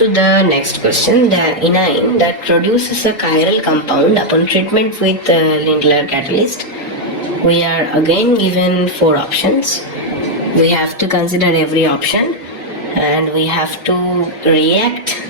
to the next question, the enine that produces a chiral compound upon treatment with Lindlar catalyst. We are again given 4 options. We have to consider every option and we have to react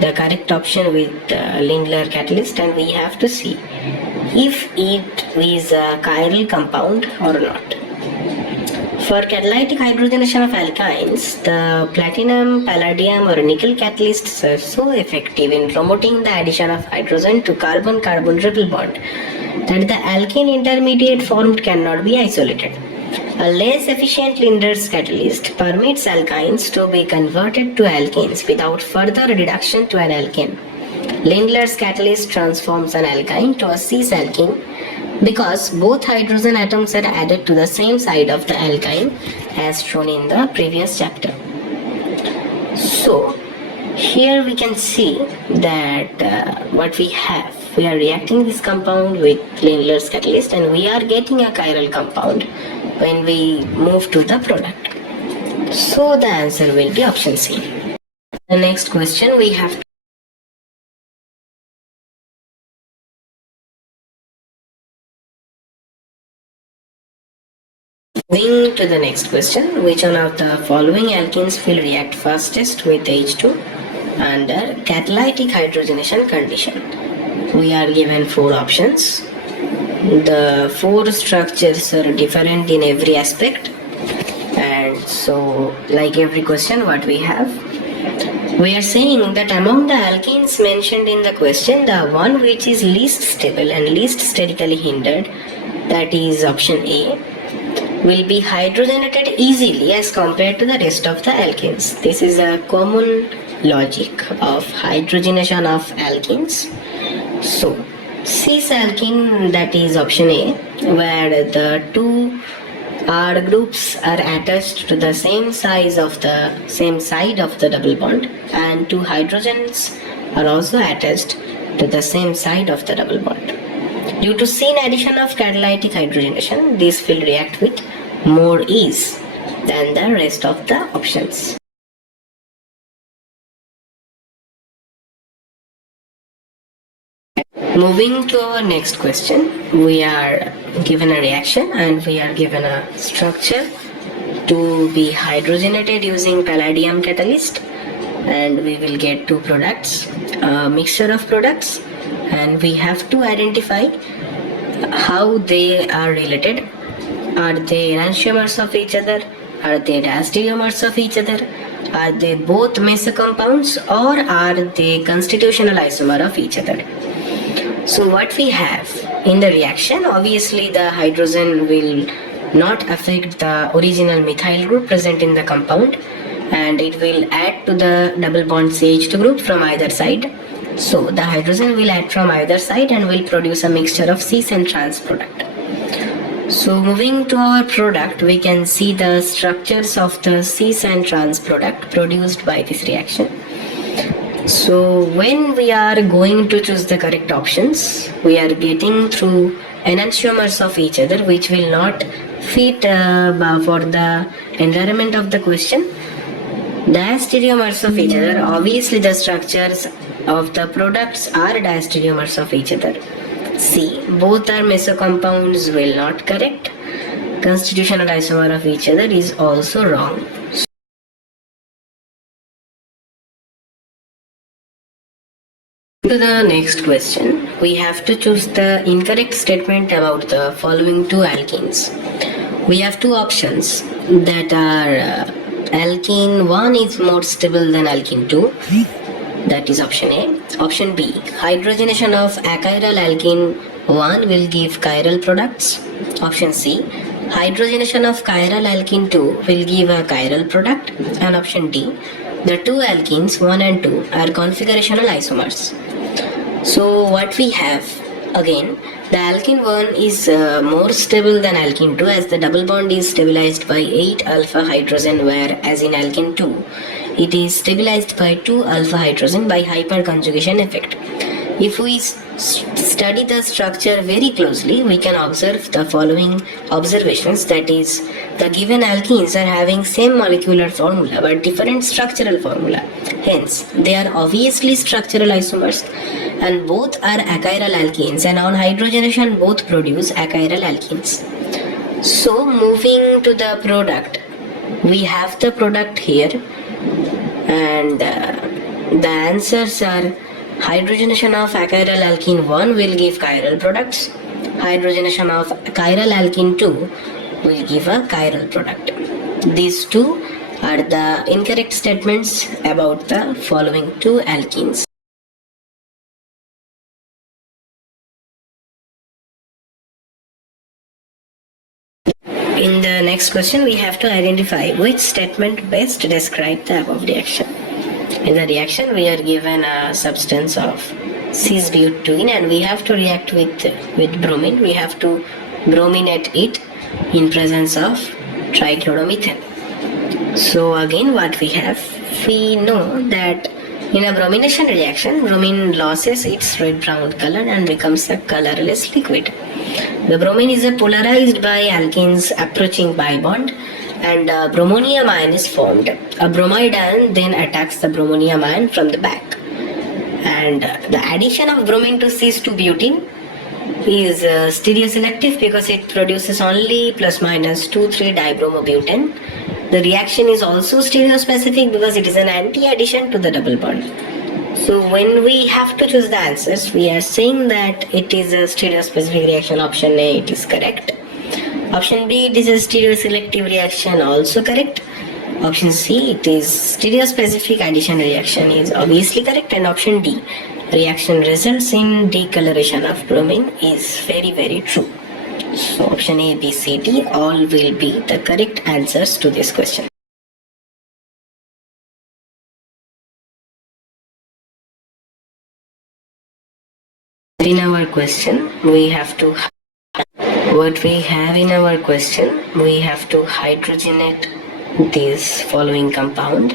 the correct option with Lindlar catalyst, and we have to see if it is a chiral compound or not. For catalytic hydrogenation of alkynes, the platinum, palladium or nickel catalysts are so effective in promoting the addition of hydrogen to carbon-carbon triple bond that the alkene intermediate formed cannot be isolated. A less efficient Lindlar's catalyst permits alkynes to be converted to alkenes without further reduction to an alkane. Lindlar's catalyst transforms an alkyne to a cis-alkene because both hydrogen atoms are added to the same side of the alkyne as shown in the previous chapter. So here we can see that what we have. We are reacting this compound with Lindlar's catalyst and we are getting a chiral compound when we move to the product. So the answer will be option C. The next question we have Moving to the next question, which one of the following alkenes will react fastest with H2 under catalytic hydrogenation condition? We are given 4 options. The 4 structures are different in every aspect, and so like every question what we have, we are saying that among the alkenes mentioned in the question, the one which is least stable and least sterically hindered, that is option A, will be hydrogenated easily as compared to the rest of the alkenes. This is a common logic of hydrogenation of alkenes. So cis-alkene, that is option A, where the 2 R groups are attached to the same side of the double bond, and 2 hydrogens are also attached to the same side of the double bond. Due to syn addition of catalytic hydrogenation, this will react with more ease than the rest of the options. Moving to our next question, we are given a reaction and we are given a structure to be hydrogenated using palladium catalyst, and we will get 2 products, a mixture of products, and we have to identify how they are related. Are they enantiomers of each other? Are they diastereomers of each other? Are they both mesocompounds, or are they constitutional isomer of each other? So what we have in the reaction, obviously the hydrogen will not affect the original methyl group present in the compound, and it will add to the double bond CH2 group from either side. So the hydrogen will add from either side and will produce a mixture of cis and trans product. So moving to our product, we can see the structures of the cis and trans product produced by this reaction. So when we are going to choose the correct options, we are getting through enantiomers of each other, which will not fit for the environment of the question. Diastereomers of each other, obviously the structures of the products are diastereomers of each other. C, both are mesocompounds, will not correct. Constitutional isomer of each other is also wrong. To the next question, we have to choose the incorrect statement about the following 2 alkenes. We have 2 options that are alkene 1 is more stable than alkene 2. That is option A. Option B, hydrogenation of achiral alkene 1 will give chiral products. Option C, hydrogenation of chiral alkene 2 will give a chiral product. And option D, the 2 alkenes 1 and 2 are configurational isomers. So what we have, again, the alkene 1 is more stable than alkene 2 as the double bond is stabilized by 8 alpha hydrogen, whereas in alkene 2 it is stabilized by 2 alpha hydrogen by hyperconjugation effect. If we study the structure very closely, we can observe the following observations. That is, the given alkenes are having same molecular formula but different structural formula. Hence, they are obviously structural isomers and both are achiral alkenes, and on hydrogenation both produce achiral alkenes. So moving to the product, we have the product here, and the answers are hydrogenation of achiral alkene 1 will give chiral products. Hydrogenation of chiral alkene 2 will give a chiral product. These two are the incorrect statements about the following two alkenes. In the next question, we have to identify which statement best describes the above reaction. In the reaction, we are given a substance of cis-butene and we have to react with bromine. We have to brominate it in presence of trichloromethane. So again, what we have, we know that in a bromination reaction, bromine loses its red-brown color and becomes a colorless liquid. The bromine is polarized by alkenes approaching pi bond, and a bromonium ion is formed. A bromide ion then attacks the bromonium ion from the back. And the addition of bromine to cis-2-butene is stereoselective because it produces only plus minus 2,3-dibromobutane. The reaction is also stereospecific because it is an anti-addition to the double bond. So when we have to choose the answers, we are saying that it is a stereospecific reaction. Option A, it is correct. Option B, it is a stereoselective reaction, also correct. Option C, it is stereospecific addition reaction, is obviously correct. And option D, reaction results in decoloration of bromine, is very, very true. So option A, B, C, D, all will be the correct answers to this question. In our question, we have to hydrogenate this following compound,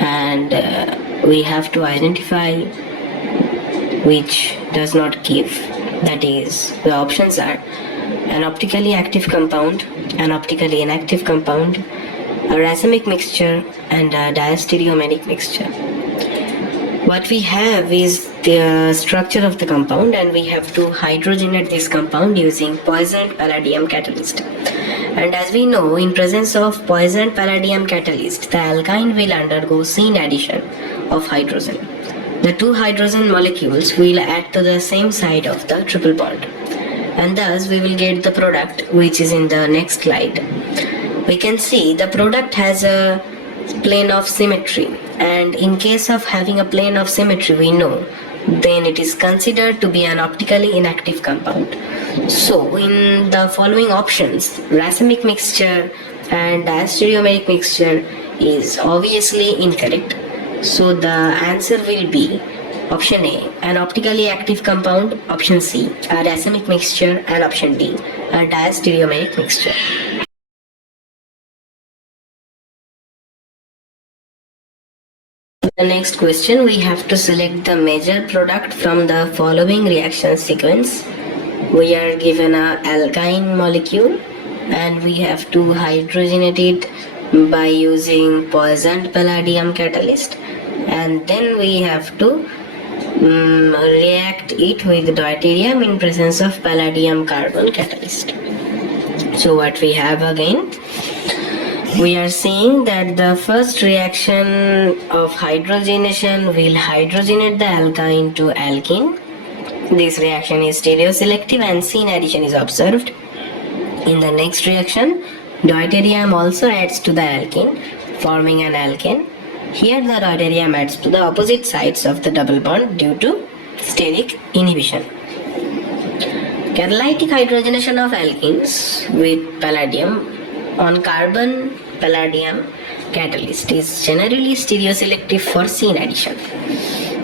and we have to identify which does not give. That is, the options are an optically active compound, an optically inactive compound, a racemic mixture, and a diastereomeric mixture. What we have is the structure of the compound, and we have to hydrogenate this compound using poisoned palladium catalyst. And as we know, in presence of poisoned palladium catalyst, the alkyne will undergo chain addition of hydrogen. The two hydrogen molecules will add to the same side of the triple bond, and thus we will get the product, which is in the next slide. We can see the product has a plane of symmetry, and in case of having a plane of symmetry, we know then it is considered to be an optically inactive compound. So in the following options, racemic mixture and diastereomeric mixture is obviously incorrect. So the answer will be option A, an optically active compound, option C, a racemic mixture, and option D, a diastereomeric mixture. The next question, we have to select the major product from the following reaction sequence. We are given a alkyne molecule and we have to hydrogenate it by using poisoned palladium catalyst, and then we have to react it with deuterium in presence of palladium carbon catalyst. So what we have again, we are seeing that the first reaction of hydrogenation will hydrogenate the alkyne to alkene. This reaction is stereoselective and chain addition is observed. In the next reaction, deuterium also adds to the alkene, forming an alkane. Here the deuterium adds to the opposite sides of the double bond due to steric inhibition. Catalytic hydrogenation of alkenes with palladium on carbon palladium catalyst is generally stereoselective for chain addition.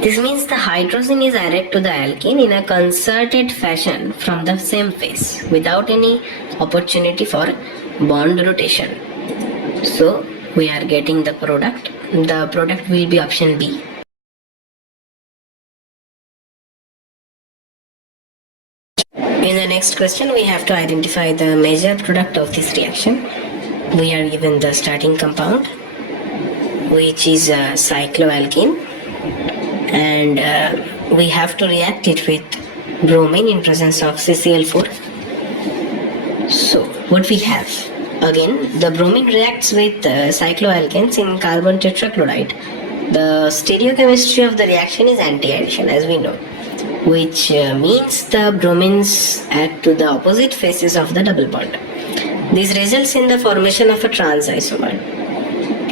This means the hydrogen is added to the alkene in a concerted fashion from the same phase without any opportunity for bond rotation. So we are getting the product. The product will be option B. In the next question, we have to identify the major product of this reaction. We are given the starting compound, which is a cycloalkene, and we have to react it with bromine in presence of CCl4. So what we have, again, the bromine reacts with cycloalkanes in carbon tetrachloride. The stereochemistry of the reaction is anti-addition, as we know, which means the bromines add to the opposite faces of the double bond. This results in the formation of a trans isomer.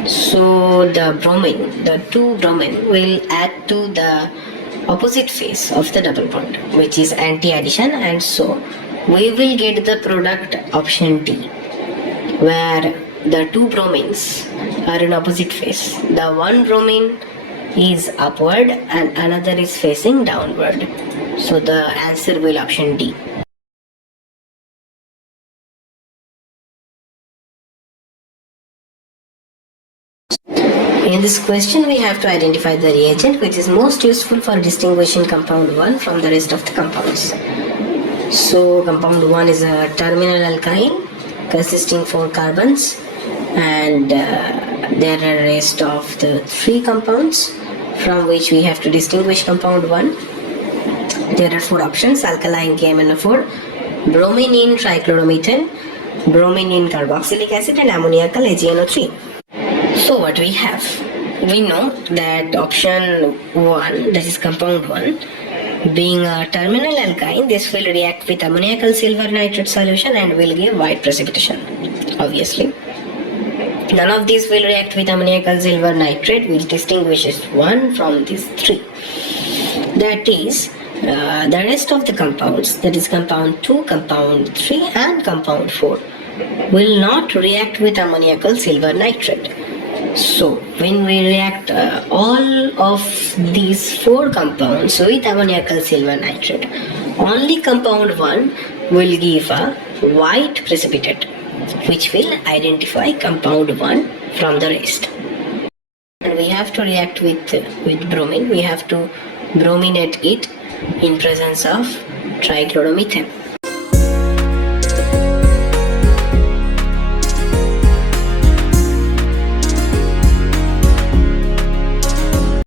So the bromine, the two bromine will add to the opposite face of the double bond, which is anti-addition, and so we will get the product option D, where the two bromines are in opposite face. The one bromine is upward and another is facing downward. So the answer will option D. In this question, we have to identify the reagent which is most useful for distinguishing compound 1 from the rest of the compounds. So compound 1 is a terminal alkyne consisting 4 carbons, and there are rest of the 3 compounds from which we have to distinguish compound 1. There are 4 options: alkaline KMnO4, bromine in trichloromethane, bromine in carboxylic acid, and ammoniacal AgNO3. So what we have? We know that option 1, that is compound 1, being a terminal alkyne, this will react with ammoniacal silver nitrate solution and will give white precipitation, obviously. None of these will react with ammoniacal silver nitrate, which distinguishes 1 from these 3. That is, the rest of the compounds, that is compound 2, compound 3 and compound 4, will not react with ammoniacal silver nitrate. So when we react all of these 4 compounds with ammoniacal silver nitrate, only compound 1 will give a white precipitate, which will identify compound 1 from the rest. And we have to react with bromine. We have to brominate it in presence of trichloromethane.